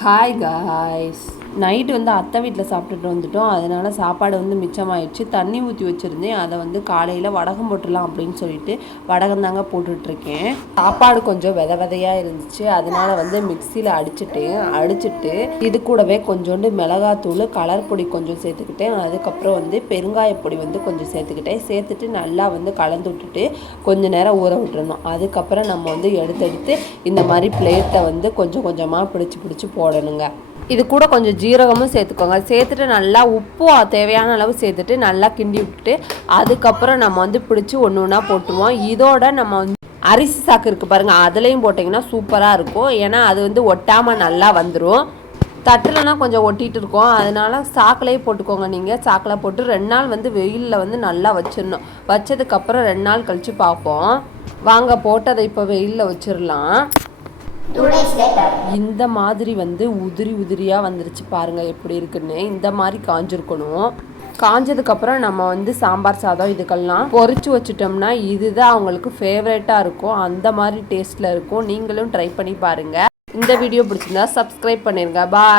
Hi guys. Night வந்து அத்தை வீட்டில் சாப்பிட்டுட்டு வந்துட்டோம். அதனால சாப்பாடு வந்து மிச்சமாயிடுச்சு தண்ணி ஊற்றி வச்சுருந்தேன். அதை வந்து காலையில் வடகம் போட்டுடலாம் அப்படின்னு சொல்லிட்டு வடகம் தாங்க போட்டுட்ருக்கேன். சாப்பாடு கொஞ்சம் வித விதையாக இருந்துச்சு. அதனால வந்து மிக்சியில் அடிச்சிட்டேன் அடிச்சுட்டு இது கூடவே கொஞ்சோண்டு மிளகாத்தூள் கலர் பொடி கொஞ்சம் சேர்த்துக்கிட்டேன். அதுக்கப்புறம் வந்து பெருங்காய பொடி வந்து கொஞ்சம் சேர்த்துக்கிட்டேன். சேர்த்துட்டு நல்லா வந்து கலந்து விட்டுட்டு கொஞ்ச நேரம் ஊற விட்டுறணும். அதுக்கப்புறம் நம்ம வந்து எடுத்து எடுத்து இந்த மாதிரி பிளேட்டை வந்து கொஞ்சம் கொஞ்சமாக பிடிச்சி பிடிச்சி போடணுங்க. இது கூட கொஞ்சம் ஜீரகமும் சேர்த்துக்கோங்க. சேர்த்துட்டு நல்லா உப்பு தேவையான அளவு சேர்த்துட்டு நல்லா கிண்டி விட்டுட்டு அதுக்கப்புறம் நம்ம வந்து பிடிச்சி ஒன்று ஒன்றா போட்டுருவோம். இதோட நம்ம வந்து அரிசி சாக்கு இருக்குது பாருங்கள் அதுலேயும் போட்டிங்கன்னா சூப்பராக இருக்கும். ஏன்னா அது வந்து ஒட்டாமல் நல்லா வந்துடும் தட்டுலனா கொஞ்சம் ஒட்டிகிட்டு இருக்கோம். அதனால சாக்கிலே போட்டுக்கோங்க நீங்கள் சாக்கில் போட்டு ரெண்டு நாள் வந்து வெயிலில் வந்து நல்லா வச்சிடணும் வச்சதுக்கப்புறம் ரெண்டு நாள் கழித்து பார்ப்போம். வாங்க போட்டதை இப்போ வெயிலில் வச்சிடலாம் இந்த மாதிரி வந்து உதிரி உதிரியாக வந்துருச்சு பாருங்கள் எப்படி இருக்குன்னு. இந்த மாதிரி காஞ்சிருக்கணும். காஞ்சதுக்கப்புறம் நம்ம வந்து சாம்பார் சாதம் இதுக்கெல்லாம் பொறிச்சு வச்சுட்டோம்னா இதுதான் அவங்களுக்கு ஃபேவரேட்டாக இருக்கும். அந்த மாதிரி டேஸ்ட்டில் இருக்கும். நீங்களும் ட்ரை பண்ணி பாருங்கள் இந்த வீடியோ பிடிச்சிருந்தா சப்ஸ்கிரைப் பண்ணிடுங்க பாய்